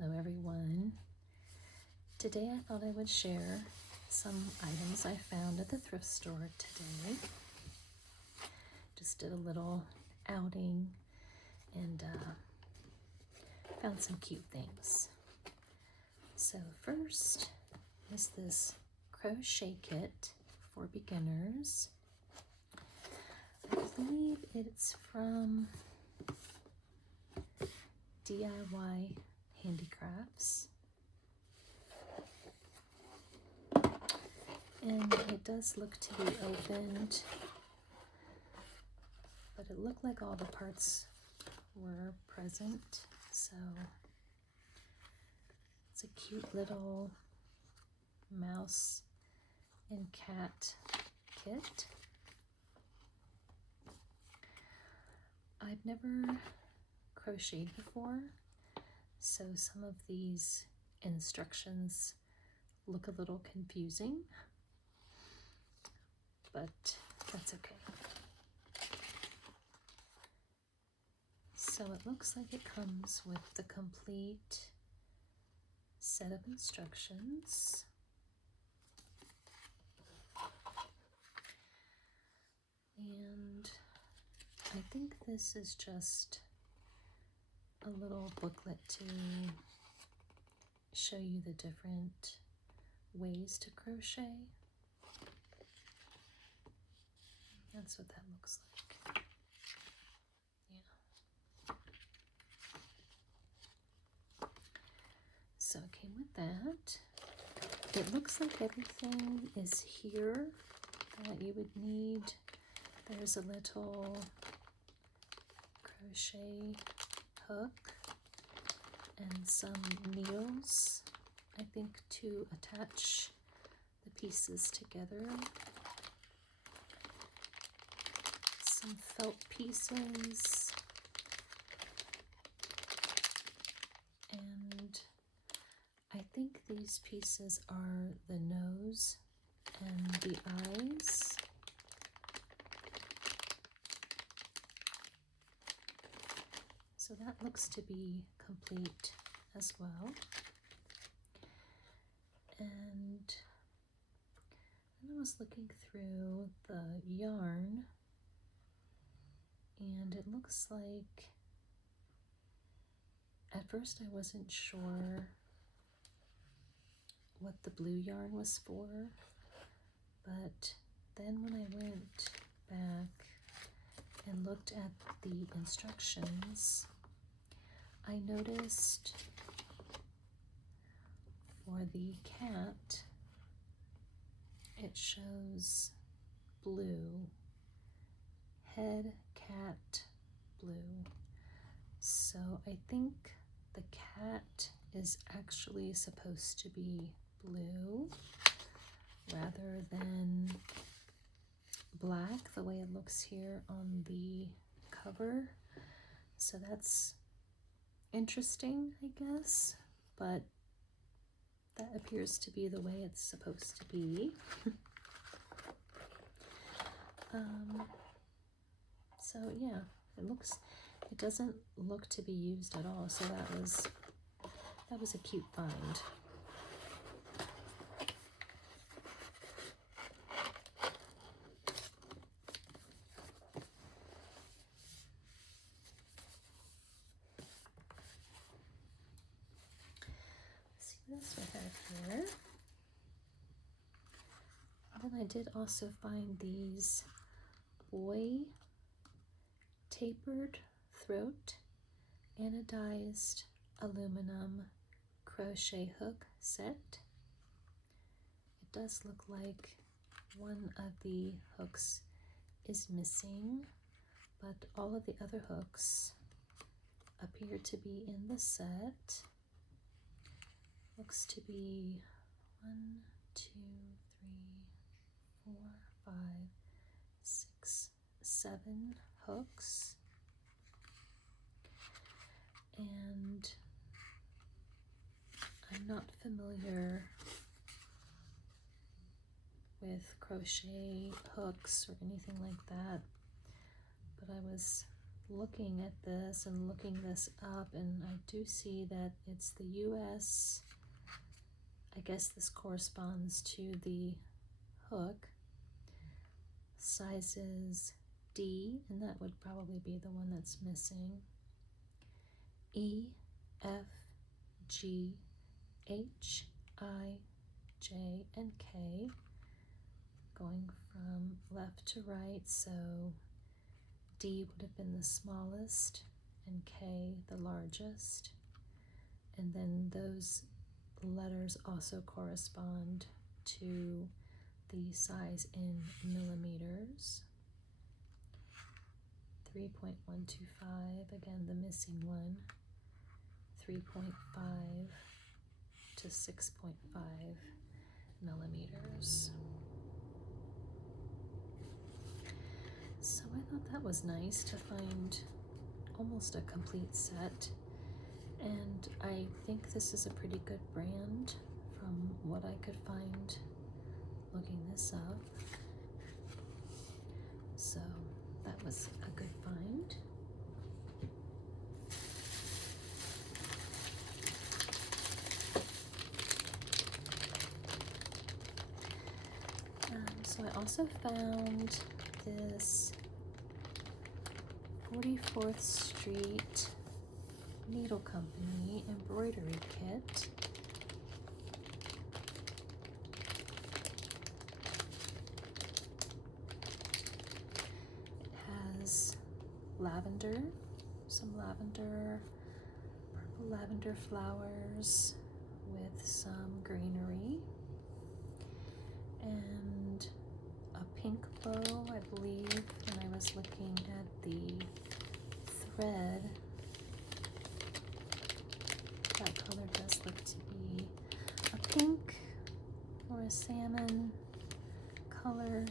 Hello everyone. Today I thought I would share some items I found at the thrift store today. Just did a little outing and found some cute things. So first is this crochet kit for beginners. I believe it's from DIY Handicrafts. And it does look to be opened, but it looked like all the parts were present. So it's a cute little mouse and cat kit. I've never crocheted before, so some of these instructions look a little confusing, but that's okay. So it looks like it comes with the complete set of instructions. And I think this is just a little booklet to show you the different ways to crochet. That's what that looks like. Yeah. So it came with that. It looks like everything is here that you would need. There's a little crochet hook and some needles, I think, to attach the pieces together. Some felt pieces, and I think these pieces are the nose and the eyes. So that looks to be complete as well. And I was looking through the yarn, and it looks like at first I wasn't sure what the blue yarn was for, but then when I went back and looked at the instructions, I noticed for the cat it shows blue, head cat blue. So I think the cat is actually supposed to be blue rather than black the way it looks here on the cover. So that's interesting, I guess, but that appears to be the way it's supposed to be. So yeah, it doesn't look to be used at all, so that was a cute find. Let's see what else we have here. And then I did also find these boy tapered throat anodized aluminum crochet hook set. It does look like one of the hooks is missing, but all of the other hooks appear to be in the set. Looks to be 1, 2, 3, 4, 5, 6, 7 hooks. And I'm not familiar with crochet hooks or anything like that, but I was looking at this and looking this up, and I do see that it's the US. I guess this corresponds to the hook. Sizes D, and that would probably be the one that's missing. E, F, G, H, I, J, and K, going from left to right, so D would have been the smallest and K the largest, and then those letters also correspond to the size in millimeters. 3.125, again the missing one, 3.5 to 6.5 millimeters. So I thought that was nice to find almost a complete set, and I think this is a pretty good brand from what I could find looking this up. So that was a good find. So I also found this 44th Street Needle Company embroidery kit. It has lavender, some lavender, purple lavender flowers with some greenery, and a pink bow, I believe, when I was looking at the thread. That color does look to be a pink or a salmon color.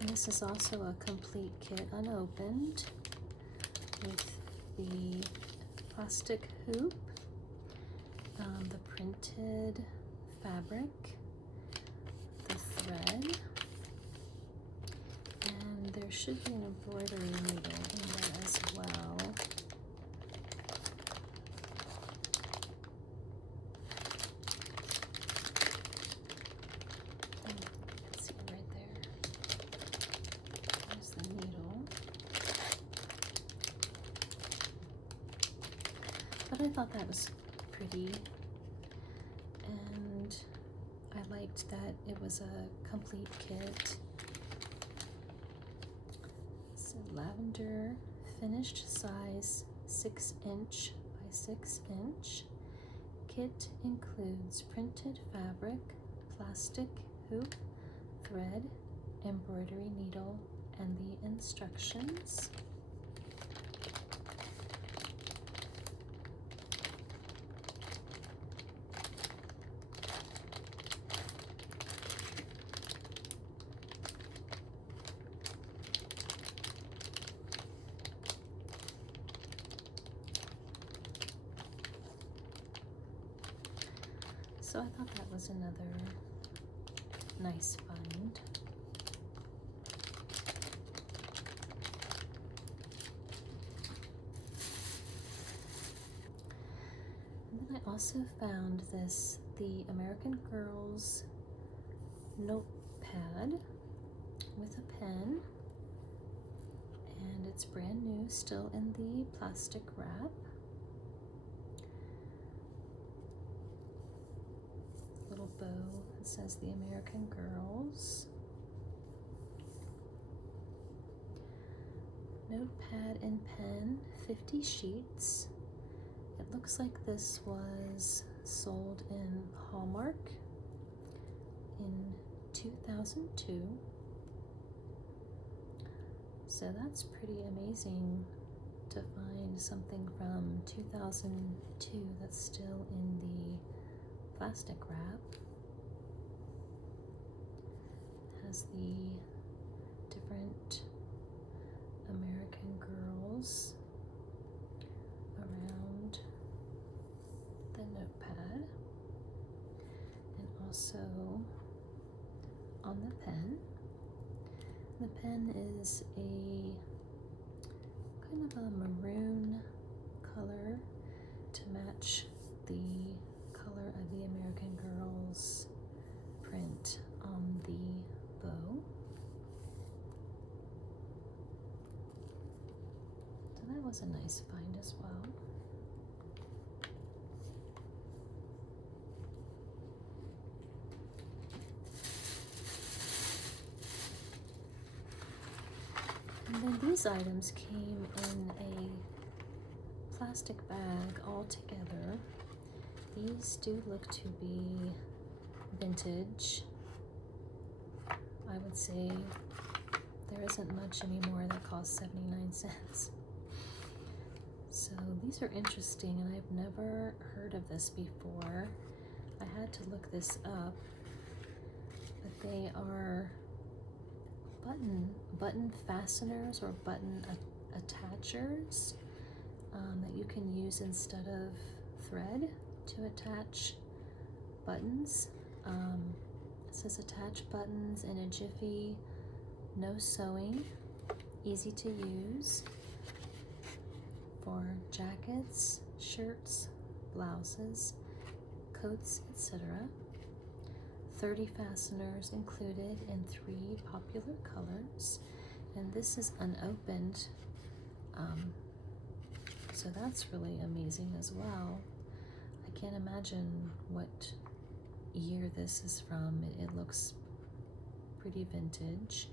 And this is also a complete kit unopened with the plastic hoop, the printed fabric, the thread, and there should be an embroidery needle in there as well. See it right there. There's the needle. But I thought that was pretty, and I liked that it was a complete kit. So lavender finished size 6" by 6". Kit includes printed fabric, plastic hoop, thread, embroidery needle, and the instructions. So I thought that was another nice find. And then I also found this, the American Girl's notepad with a pen, and it's brand new, still in the plastic wrap. Little bow that says the American Girls. Notepad and pen, 50 sheets. It looks like this was sold in Hallmark in 2002. So that's pretty amazing to find something from 2002 that's still in the plastic wrap. It has the different American Girls around the notepad, and also on the pen. The pen is a kind of a maroon color to match the color of the American Girl's print on the bow. So that was a nice find as well. And then these items came in a plastic bag all together. These do look to be vintage. I would say there isn't much anymore that costs 79 cents. So these are interesting, and I've never heard of this before. I had to look this up, but they are button fasteners or button attachers that you can use instead of thread to attach buttons. It says attach buttons in a jiffy, no sewing, easy to use for jackets, shirts, blouses, coats, etc. 30 fasteners included in 3 popular colors, and this is unopened, so that's really amazing as well. I can't imagine what year this is from. It looks pretty vintage.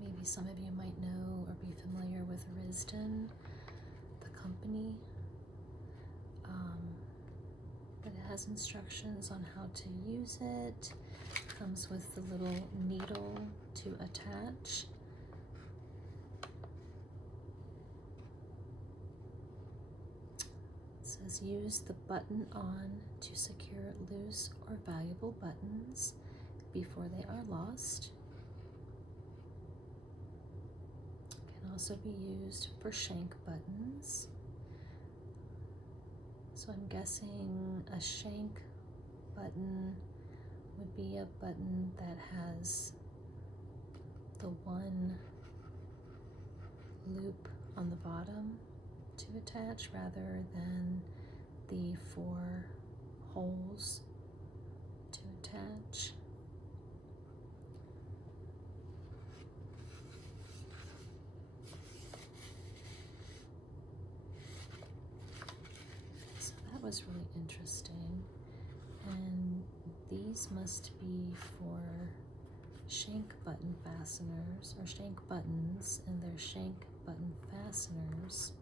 Maybe some of you might know or be familiar with Risden, the company. But it has instructions on how to use it. Comes with the little needle to attach. It says use the button on to secure loose or valuable buttons before they are lost. Can also be used for shank buttons. So I'm guessing a shank button would be a button that has the one loop on the bottom to attach rather than the 4 holes to attach. Was really interesting, and these must be for shank button fasteners or shank buttons, and they're shank button fasteners,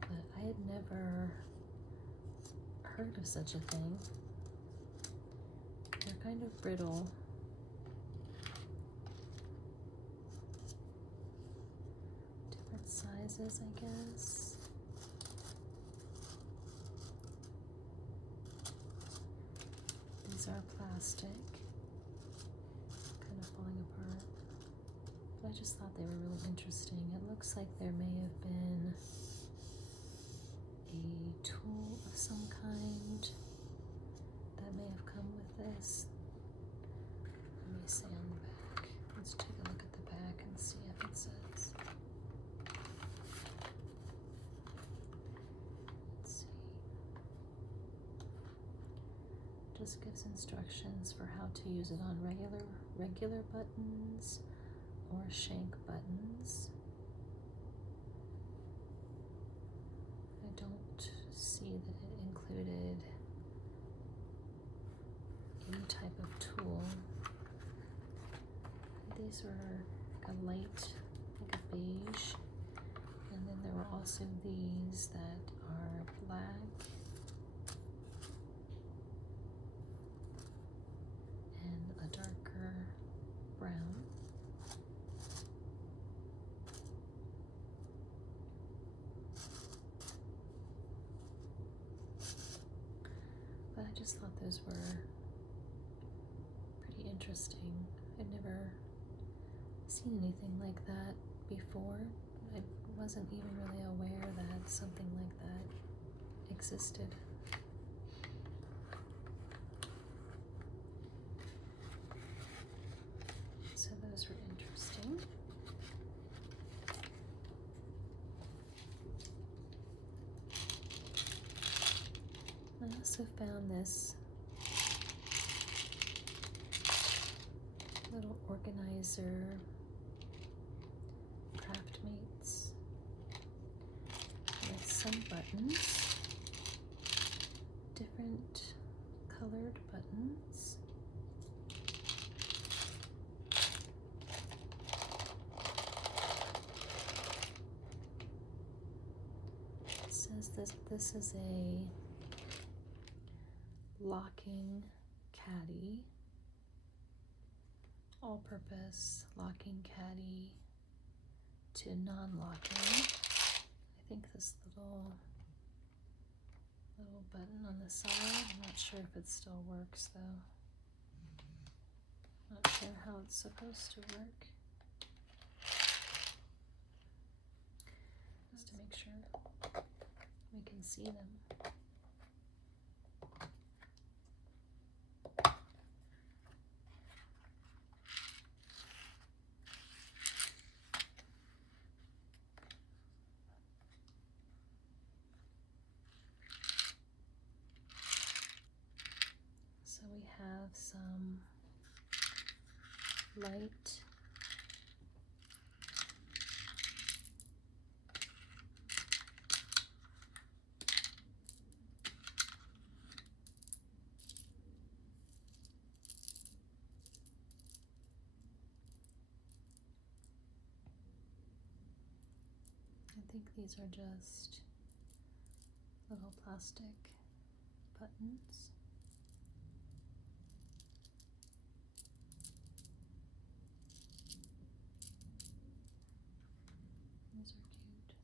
but I had never heard of such a thing. They're kind of brittle. Different sizes, I guess. These are plastic, kind of falling apart, but I just thought they were really interesting. It looks like there may have been a tool of some kind that may have come with this. Let me see on the back. Let's take a look at the back and see if it says. Just gives instructions for how to use it on regular buttons or shank buttons. I don't see that it included any type of tool. These were a light, like a beige, and then there were also these that are black. Darker brown. But I just thought those were pretty interesting. I'd never seen anything like that before. I wasn't even really aware that something like that existed. So those were interesting. also found this little organizer, Craftmates, with some buttons, different colored buttons. It says this is a locking caddy, all-purpose locking caddy to non-locking. I think this little button on the side, I'm not sure if it still works though. Not sure how it's supposed to work. Just to make sure we can see them. So we have some light I think these are just little plastic buttons. These are cute.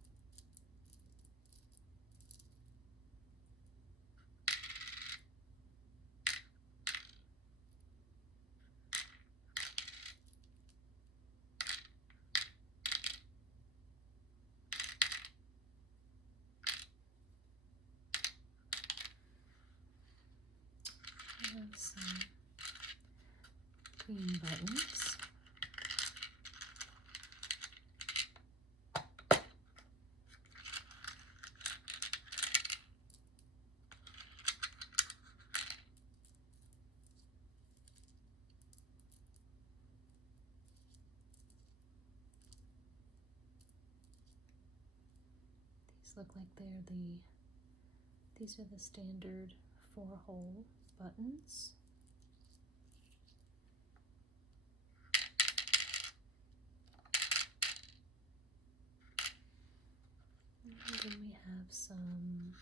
I have some green buttons. These look like these are the standard 4-hole buttons. And then we have some,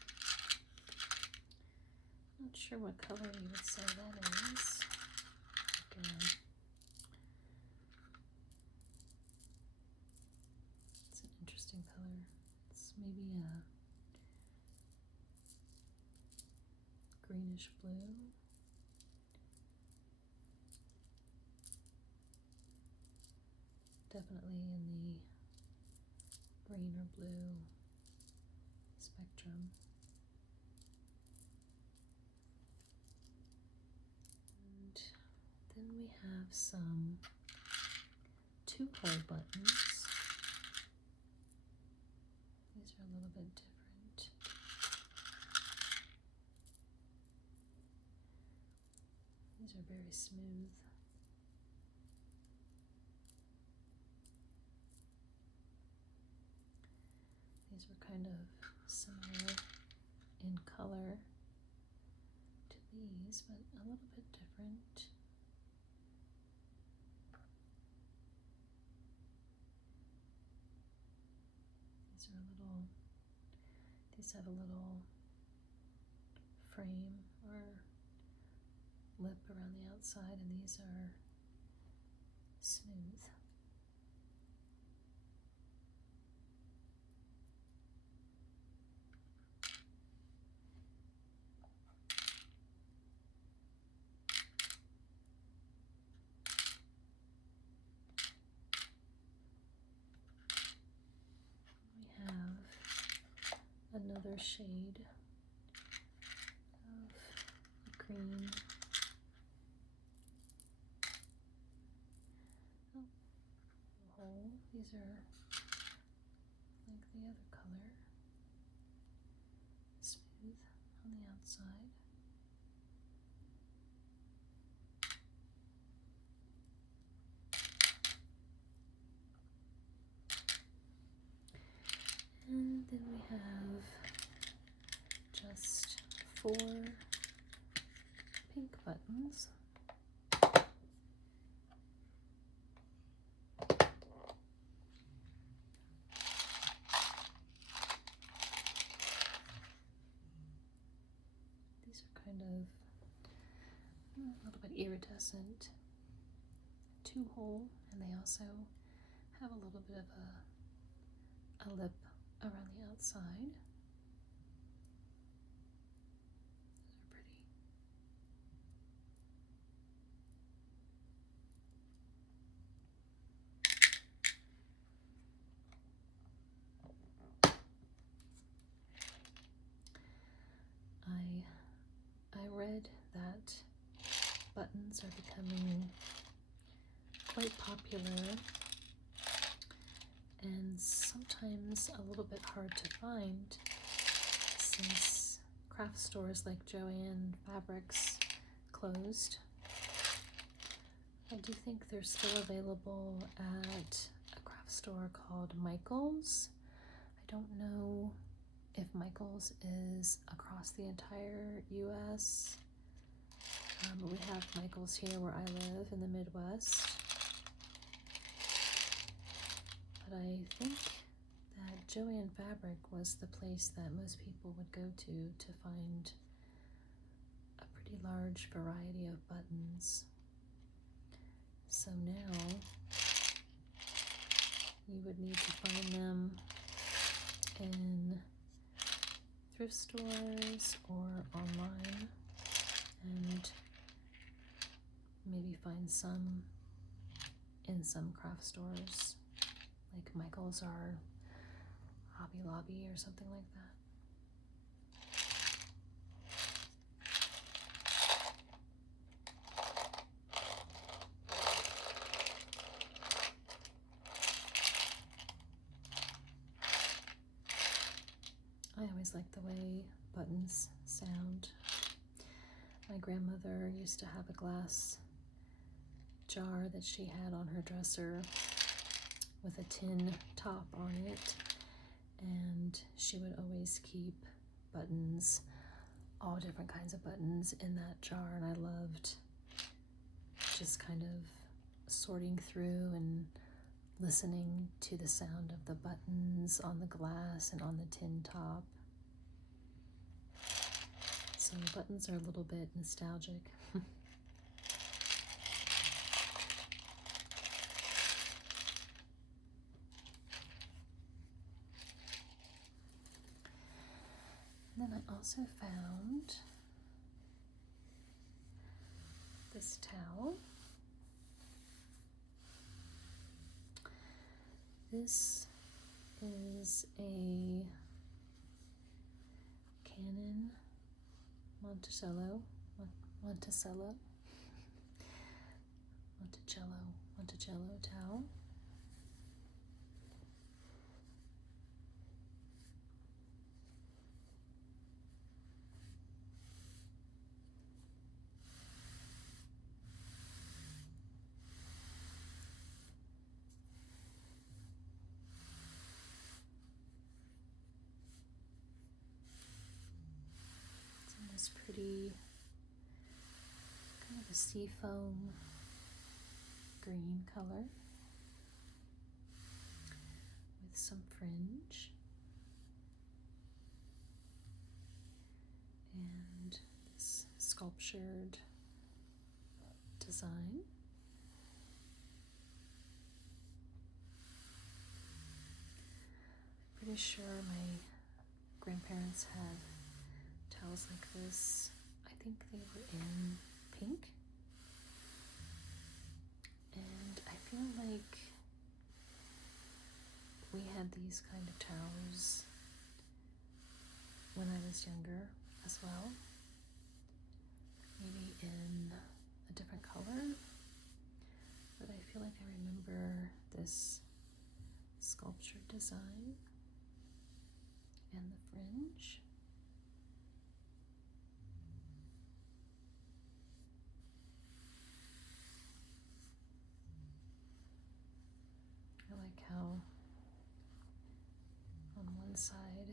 I'm not sure what color you would say that is. Again, it's an interesting color. It's maybe a greenish blue. Definitely in the green or blue spectrum. And then we have some 2-hole buttons. These are a little bit different. These are very smooth. These were kind of similar in color to these, but a little bit different. These have a little frame or lip around the outside, and these are smooth. We have another shade of green. Oh, whole. These are like the other color, smooth on the outside. Then we have just 4 pink buttons. These are kind of a little bit iridescent, 2-hole, and they also have a little bit of a lip around the outside. Those are pretty. I read that buttons are becoming quite popular and sometimes a little bit hard to find since craft stores like Joann Fabrics closed. I do think they're still available at a craft store called Michael's. I don't know if Michael's is across the entire US. But we have Michael's here where I live in the Midwest. But I think that Joann Fabric was the place that most people would go to find a pretty large variety of buttons. So now you would need to find them in thrift stores or online, and maybe find some in some craft stores like Michael's or Hobby Lobby or something like that. I always like the way buttons sound. My grandmother used to have a glass jar that she had on her dresser with a tin top on it, and she would always keep buttons, all different kinds of buttons in that jar, and I loved just kind of sorting through and listening to the sound of the buttons on the glass and on the tin top. So buttons are a little bit nostalgic. And then I also found this towel. This is a Canon Monticello towel. It's in this pretty kind of a seafoam green color with some fringe and this sculptured design. Pretty sure my grandparents had towels like this. I think they were in pink. And I feel like we had these kind of towels when I was younger as well. Maybe in a different color. But I feel like I remember this sculptured design and the fringe. I like how on one side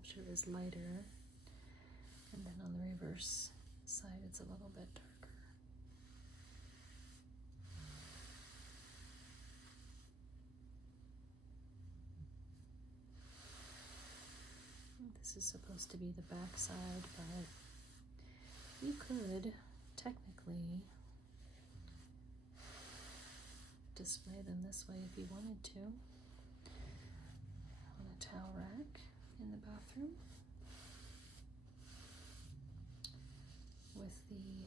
sculpture is lighter, and then on the reverse side it's a little bit darker. This is supposed to be the back side, but you could technically display them this way if you wanted to, on a towel rack in the bathroom with the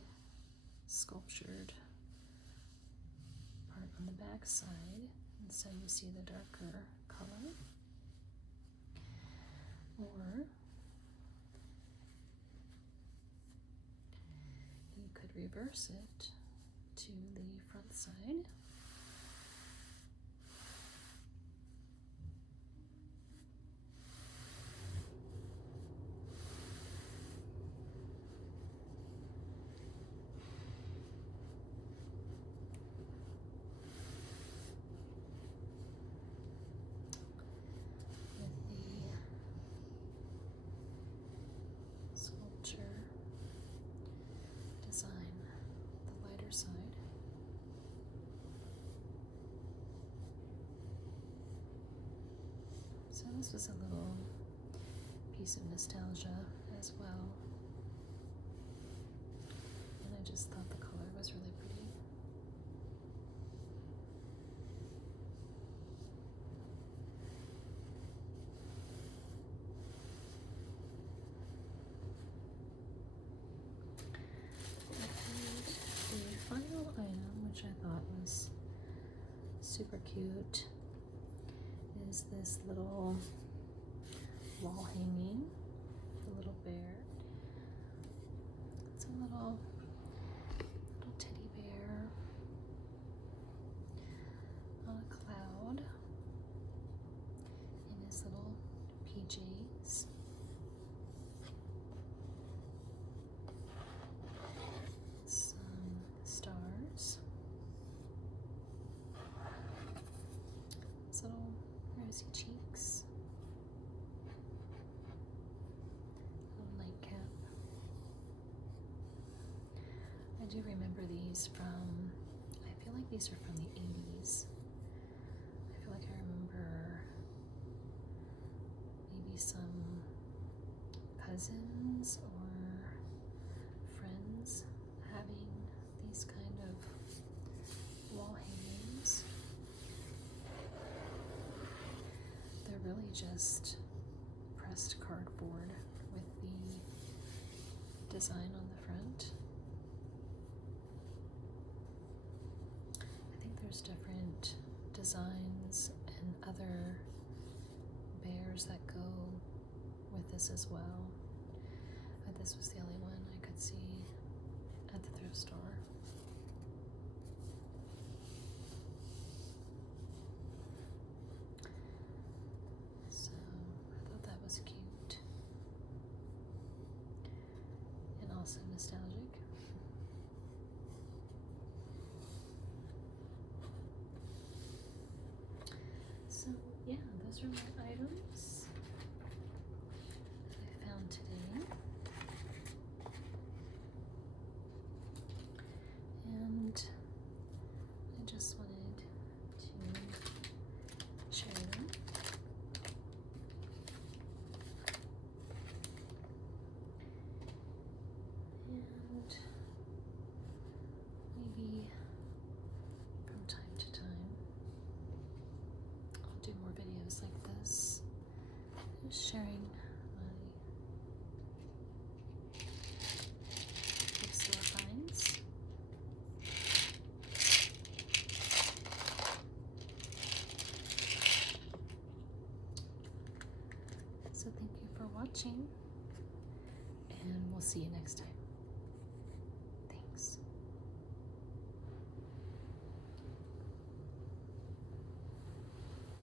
sculptured part on the back side, and so you see the darker color. Or you could reverse it to the front side. Design the lighter side. So this was a little piece of nostalgia as well, and I just thought the color was really pretty. Final item, which I thought was super cute, is this little wall hanging, the little bear. It's a little teddy bear on a cloud in his little PJs. Stars. His little rosy cheeks. Little nightcap. I do remember these from, I feel like these are from the 80s. I feel like I remember maybe some cousins or friends having these kind of wall hangings. They're really just pressed cardboard with the design on the front. I think there's different designs and other bears that go with this as well, but this was the only one I could see at the thrift store. So I thought that was cute and also nostalgic. So yeah, those are my items that I found today. And I just wanted to share them. And maybe from time to time I'll do more videos like this, just sharing my thrift store finds. So thank you for watching, and we'll see you next time.